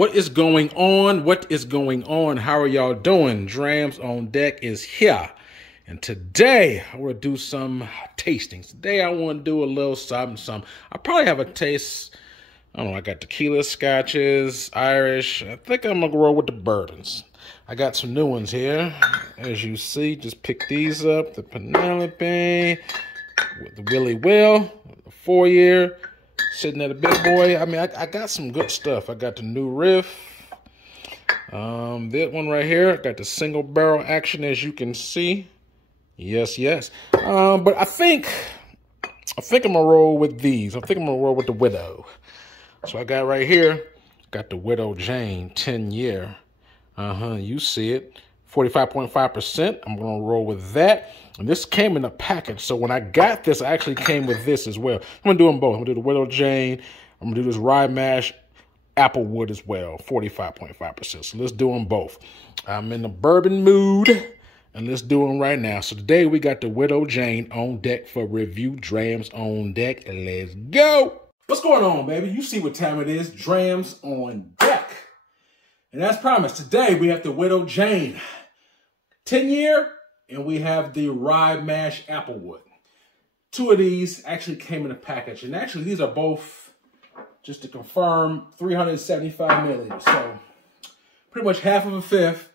What is going on? What is going on? How are y'all doing? Drams on deck is here. And today I want to do some tastings. Today I want to do a little something. I probably have a taste. I don't know. I got tequila, scotches, Irish. I think I'm going to roll with the bourbons. I got some new ones here. As you see, just pick these up. The Penelope, with the Willie Will, the 4-year. Sitting at a big boy. I mean, I got some good stuff. I got the new riff. That one right here. I got the single barrel action, as you can see. Yes. But I think I'm gonna roll with these. I think I'm gonna roll with the Widow. So I got right here. Got the Widow Jane 10-year. You see it. 45.5%. I'm gonna roll with that. And this came in a package. So when I got this, I actually came with this as well. I'm gonna do them both. I'm gonna do the Widow Jane. I'm gonna do this Rye Mash Applewood as well. 45.5%. So let's do them both. I'm in the bourbon mood. And let's do them right now. So today we got the Widow Jane on deck for review. Drams on deck. Let's go. What's going on, baby? You see what time it is. Drams on deck. And as promised, today we have the Widow Jane 10-year, and we have the Rye Mash Applewood. Two of these actually came in a package, and actually these are both, just to confirm, 375 milliliters. So pretty much half of a fifth.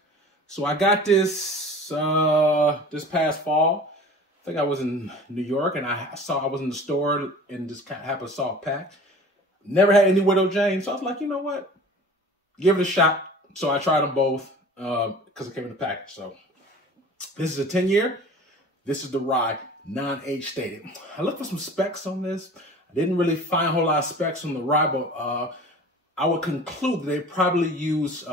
So I got this this past fall. I think I was in New York, and I was in the store and just kind of happened to saw a pack. Never had any Widow Jane, so I was like, you know what? Give it a shot. So I tried them both because it came in the package. So this is a 10-year. This is the Rye, non-age stated. I looked for some specs on this. I didn't really find a whole lot of specs on the Rye, but I would conclude that they probably use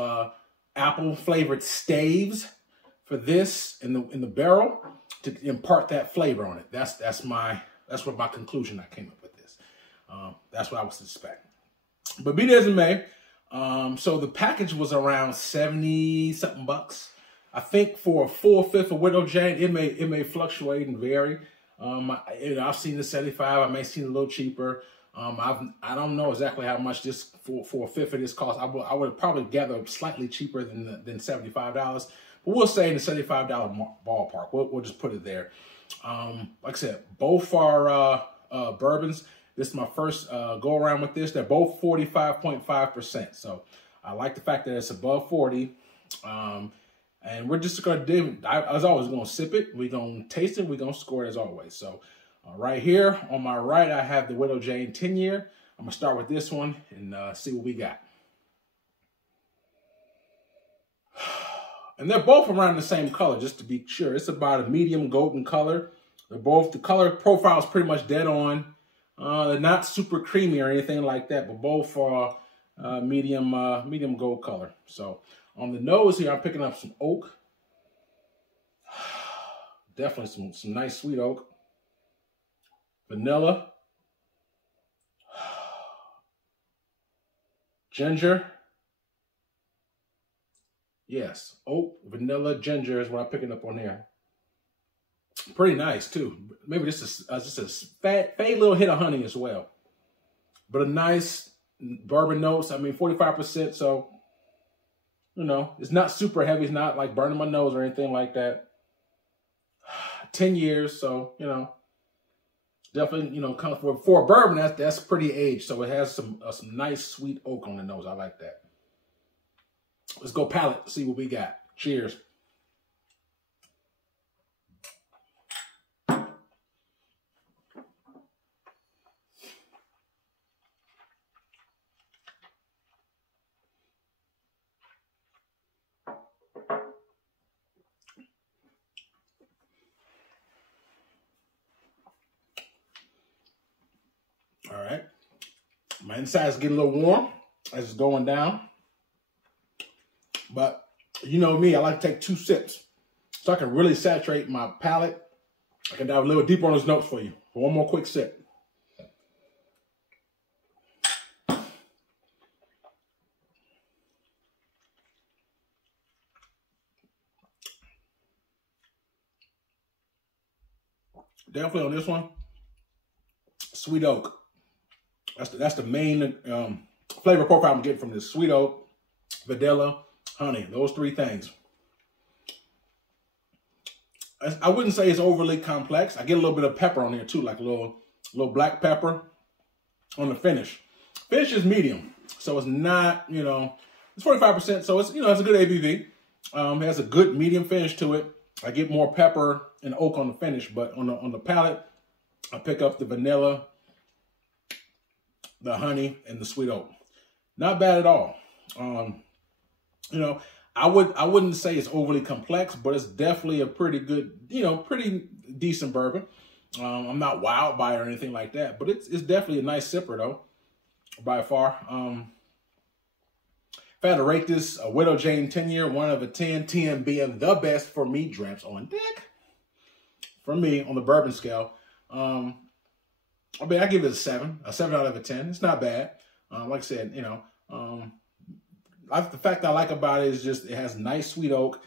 apple flavored staves for this in the barrel to impart that flavor on it. That's what my conclusion I came up with this. That's what I was suspecting. But be that as it may, so the package was around 70-something bucks. I think for a full fifth of Widow Jane, it may fluctuate and vary. I've seen the 75. I may have seen a little cheaper. I don't know exactly how much this for a fifth of this cost. I would probably gather slightly cheaper than $75. But we'll say in the $75 ballpark. We'll just put it there. Like I said, both are bourbons. This is my first go around with this. They're both 45.5%. So I like the fact that it's above 40. And we're just going to do, as always, we're going to sip it. We're going to taste it. We're going to score it as always. So right here on my right, I have the Widow Jane 10-year. I'm going to start with this one and see what we got. And they're both around the same color, just to be sure. It's about a medium golden color. They're both, the color profile is pretty much dead on. They're not super creamy or anything like that, but both are medium gold color. So on the nose here, I'm picking up some oak. Definitely some nice sweet oak. Vanilla. Ginger. Yes, oak, vanilla, ginger is what I'm picking up on here. Pretty nice too. Maybe just a fat little hit of honey as well. But a nice bourbon notes. I mean, 45%. So, you know, it's not super heavy. It's not like burning my nose or anything like that. 10 years. So, you know, definitely, you know, for a bourbon, that's pretty aged. So it has some nice sweet oak on the nose. I like that. Let's go palate, see what we got. Cheers. All right. My insides get a little warm as it's going down. But you know me, I like to take 2 sips so I can really saturate my palate. I can dive a little deeper on those notes for you. One more quick sip. Definitely on this one, sweet oak. That's the main flavor profile I'm getting from this. Sweet oak, vanilla, honey. Those three things. I wouldn't say it's overly complex. I get a little bit of pepper on there too, like a little black pepper on the finish. Finish is medium, so it's not, you know, it's 45%, so it's, you know, it's a good ABV. It has a good medium finish to it. I get more pepper and oak on the finish, but on the palate, I pick up the vanilla, the honey, and the sweet oak. Not bad at all. You know, I wouldn't say it's overly complex, but it's definitely a pretty good, you know, pretty decent bourbon. I'm not wowed by it or anything like that, but it's definitely a nice sipper though, by far. If I had to rate this, a Widow Jane 10-year, 1 out of 10, 10 being the best for me, Drams on deck. For me, on the bourbon scale, I mean, I give it a 7 out of 10. It's not bad. Like I said, you know, the fact I like about it is just it has nice sweet oak,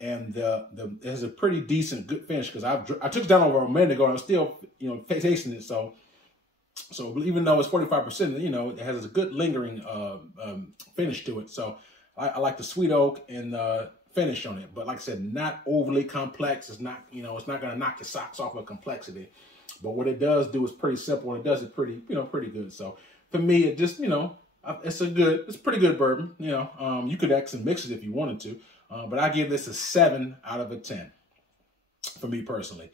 and it has a pretty decent, good finish. Because I took it down over a minute ago, and I'm still, you know, tasting it. So even though it's 45%, you know, it has a good lingering finish to it. So I like the sweet oak and the finish on it. But like I said, not overly complex. It's not, you know, it's not going to knock your socks off of complexity. But what it does do is pretty simple, and it does it pretty, you know, pretty good. So for me, it just, you know, it's a pretty good bourbon. You know, you could actually mix it if you wanted to. But I give this a 7 out of 10 for me personally.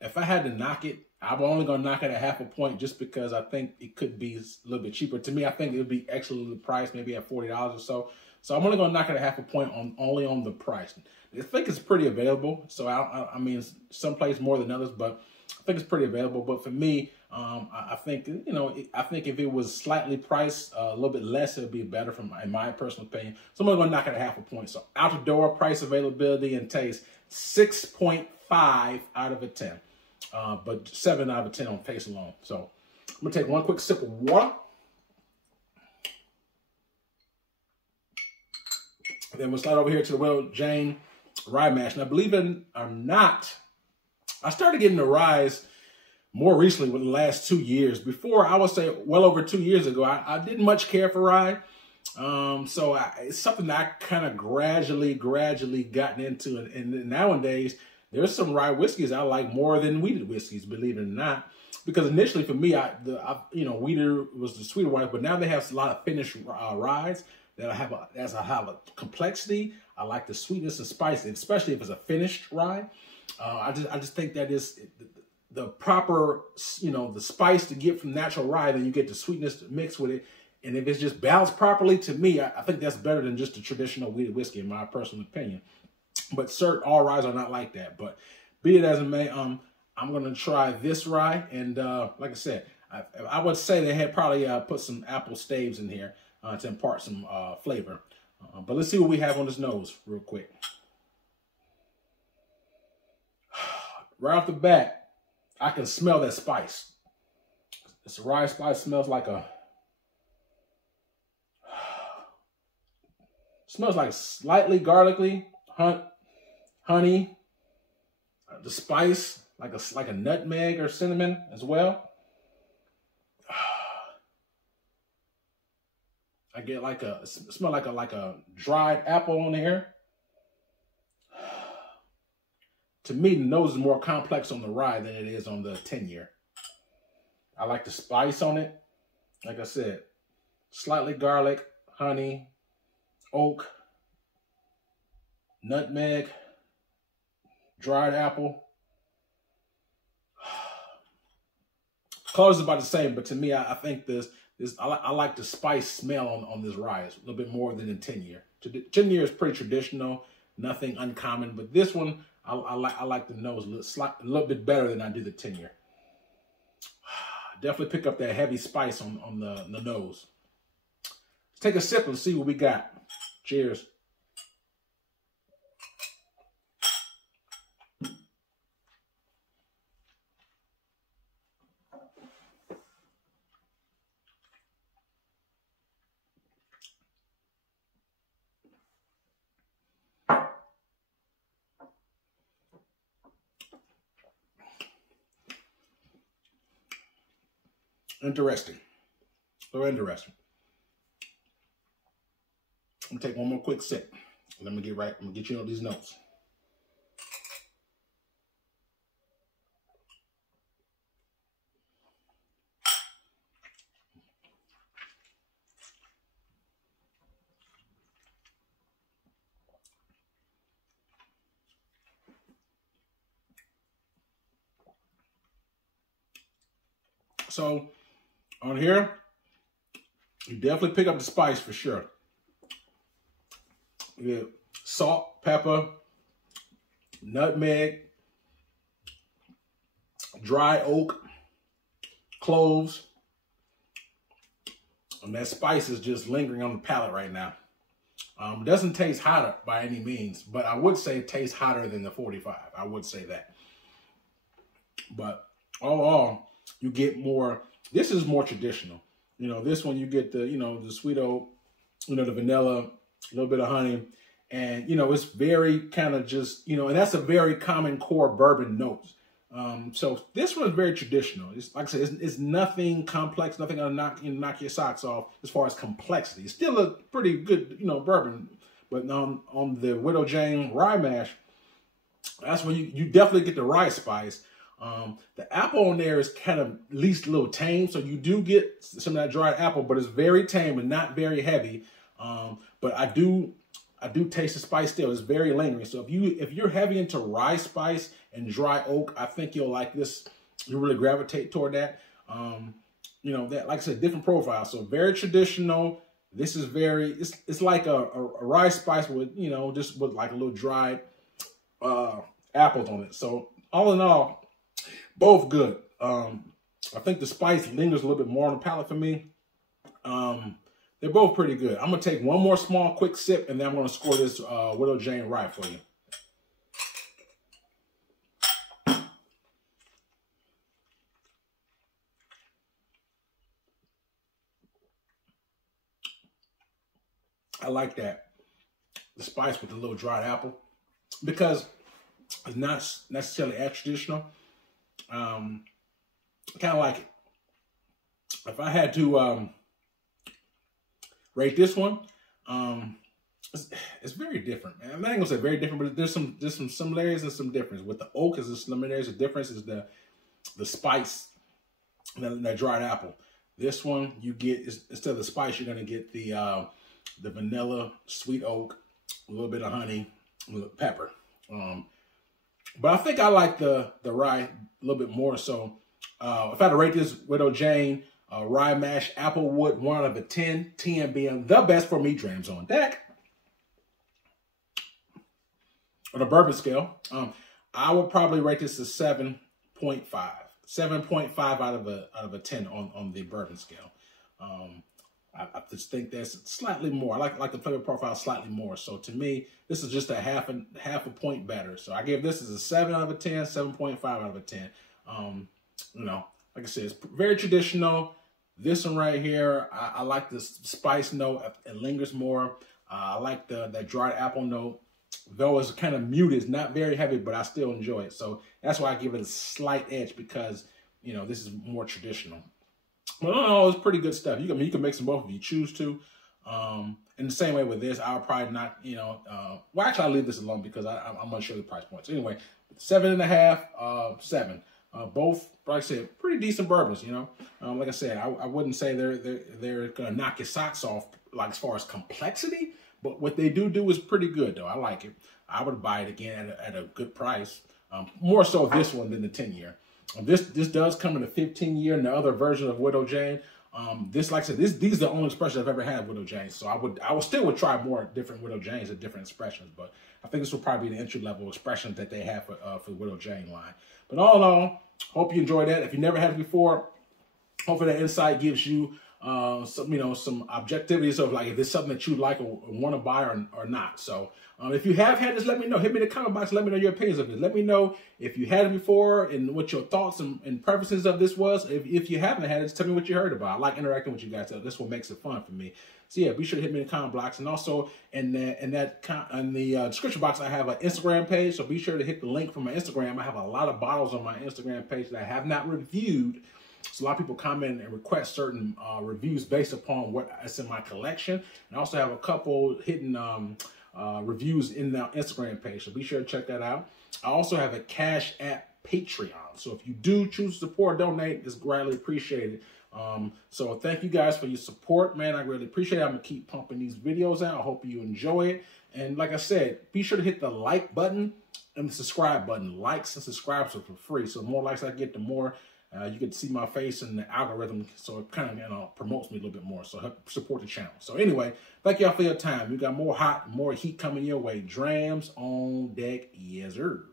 If I had to knock it, I'm only going to knock it at half a point just because I think it could be a little bit cheaper. To me, I think it would be actually priced maybe at $40 or so. So I'm only going to knock it at half a point only on the price. I think it's pretty available. So I mean, some place more than others, but I think it's pretty available. But for me, I think, you know, I think if it was slightly priced a little bit less, it would be better in my personal opinion. So I'm only going to knock it at half a point. So out the door, price, availability, and taste, 6.5 out of 10. But 7 out of 10 on taste alone. So I'm going to take one quick sip of water. Then we'll slide over here to the Widow Jane Rye Mash. Now, believe it or not, I started getting the ryes more recently within the last 2 years. Before, I would say well over 2 years ago, I didn't much care for rye. So it's something that I kind of gradually gotten into. And nowadays, there's some rye whiskeys I like more than wheated whiskeys, believe it or not. Because initially for me, you know, wheater was the sweeter wine, but now they have a lot of finished ryes that have a complexity. I like the sweetness and spice, especially if it's a finished rye. I just think that is the proper, you know, the spice to get from natural rye, then you get the sweetness to mix with it. And if it's just balanced properly, to me, I think that's better than just a traditional wheated whiskey, in my personal opinion. But all ryes are not like that. But be it as it may, I'm going to try this rye. And like I said, I would say they had probably put some apple staves in here to impart some flavor. But let's see what we have on this nose real quick. Right off the bat, I can smell that spice. This rye spice smells like slightly garlicky, honey, the spice, like a nutmeg or cinnamon as well. I get smell like a dried apple on here. To me, the nose is more complex on the rye than it is on the 10-year. I like the spice on it. Like I said, slightly garlic, honey, oak, nutmeg, dried apple. Colors is about the same, but to me, I think I like the spice smell on this rye. It's a little bit more than in 10-year. 10-year is pretty traditional, nothing uncommon, but this one, I like the nose a little bit better than I do the 10-year. Definitely pick up that heavy spice on the nose. Let's take a sip and see what we got. Cheers. Interesting. So interesting. I'm gonna take one more quick sip. Let me get right. I'm gonna get you on these notes. So on here, you definitely pick up the spice for sure. You get salt, pepper, nutmeg, dry oak, cloves, and that spice is just lingering on the palate right now. Doesn't taste hotter by any means, but I would say it tastes hotter than the 45. I would say that. But all in all, you get more. This is more traditional. You know, this one you get the, you know, the sweet oak, you know, the vanilla, a little bit of honey, and, you know, it's very kind of just, you know, and that's a very common core bourbon note. So this one is very traditional. It's like I said, it's nothing complex, nothing gonna knock your socks off as far as complexity. It's still a pretty good, you know, bourbon. But on the Widow Jane rye mash, that's when you definitely get the rye spice. The apple on there is kind of at least a little tame, so you do get some of that dried apple, but it's very tame and not very heavy. But I do taste the spice still. It's very lingering. So if you're heavy into rye spice and dry oak, I think you'll like this. You really gravitate toward that. You know, that, like I said, different profile. So very traditional. This is very, it's like a rye spice with, you know, just with like a little dried apples on it. So all in all, both good. I think the spice lingers a little bit more on the palate for me. They're both pretty good. I'm going to take one more small quick sip, and then I'm going to score this Widow Jane rye for you. I like that. The spice with the little dried apple. Because it's not necessarily as traditional. I kind of like it. If I had to rate this one, it's very different, man. I'm not gonna say very different, but there's some similarities and some difference. With the oak, is the similarities. The difference is the spice, that dried apple. This one you get instead of the spice, you're gonna get the vanilla, sweet oak, a little bit of honey, a little pepper. But I think I like the rye a little bit more. So if I had to rate this Widow Jane rye mash Applewood 1 out of 10, 10 being the best for me, Drams on deck. On a bourbon scale, I would probably rate this a 7.5. 7.5 out of a 10 on the bourbon scale. I just think that's slightly more. I like the flavor profile slightly more. So to me, this is just a half a point better. So I give this as a 7 out of a 10, 7.5 out of a 10. You know, like I said, it's very traditional. This one right here, I like the spice note. It lingers more. I like that dried apple note. Though it's kind of muted, it's not very heavy, but I still enjoy it. So that's why I give it a slight edge, because, you know, this is more traditional. But no, it's pretty good stuff. You can mix them both if you choose to. In the same way with this, I'll probably not, you know, well, actually, I'll leave this alone because I'm unsure of the price points. Anyway, 7.5, 7. Both, like I said, pretty decent bourbons, you know. Like I said, I wouldn't say they're going to knock your socks off, like, as far as complexity. But what they do is pretty good, though. I like it. I would buy it again at a good price. More so this one than the 10-year. This does come in a 15-year and the other version of Widow Jane. This, like I said, these are the only expressions I've ever had of Widow Jane. So I still try more different Widow Janes and different expressions. But I think this will probably be the entry-level expression that they have for the Widow Jane line. But all in all, hope you enjoyed that. If you never had it before, hopefully that insight gives you some objectivity of, like, if it's something that you like or want to buy or not. So if you have had this, let me know. Hit me in the comment box. Let me know your opinions of it. Let me know if you had it before and what your thoughts and preferences of this was. If you haven't had it, just tell me what you heard about. I like interacting with you guys. So this one makes it fun for me. So yeah, be sure to hit me in the comment box. And also in the description box, I have an Instagram page. So be sure to hit the link from my Instagram. I have a lot of bottles on my Instagram page that I have not reviewed. So a lot of people comment and request certain reviews based upon what's in my collection. And I also have a couple hidden reviews in the Instagram page, so be sure to check that out. I also have a Cash App Patreon, so if you do choose to support, donate, it's greatly appreciated. So thank you guys for your support, man. I really appreciate it. I'm gonna keep pumping these videos out. I hope you enjoy it. And like I said, be sure to hit the like button and the subscribe button. Likes and subscribes are for free, so the more likes I get, the more you get to see my face in the algorithm, so it kind of promotes me a little bit more, so help support the channel. So anyway, thank y'all for your time. We got more heat coming your way. Drams on deck, yes sir.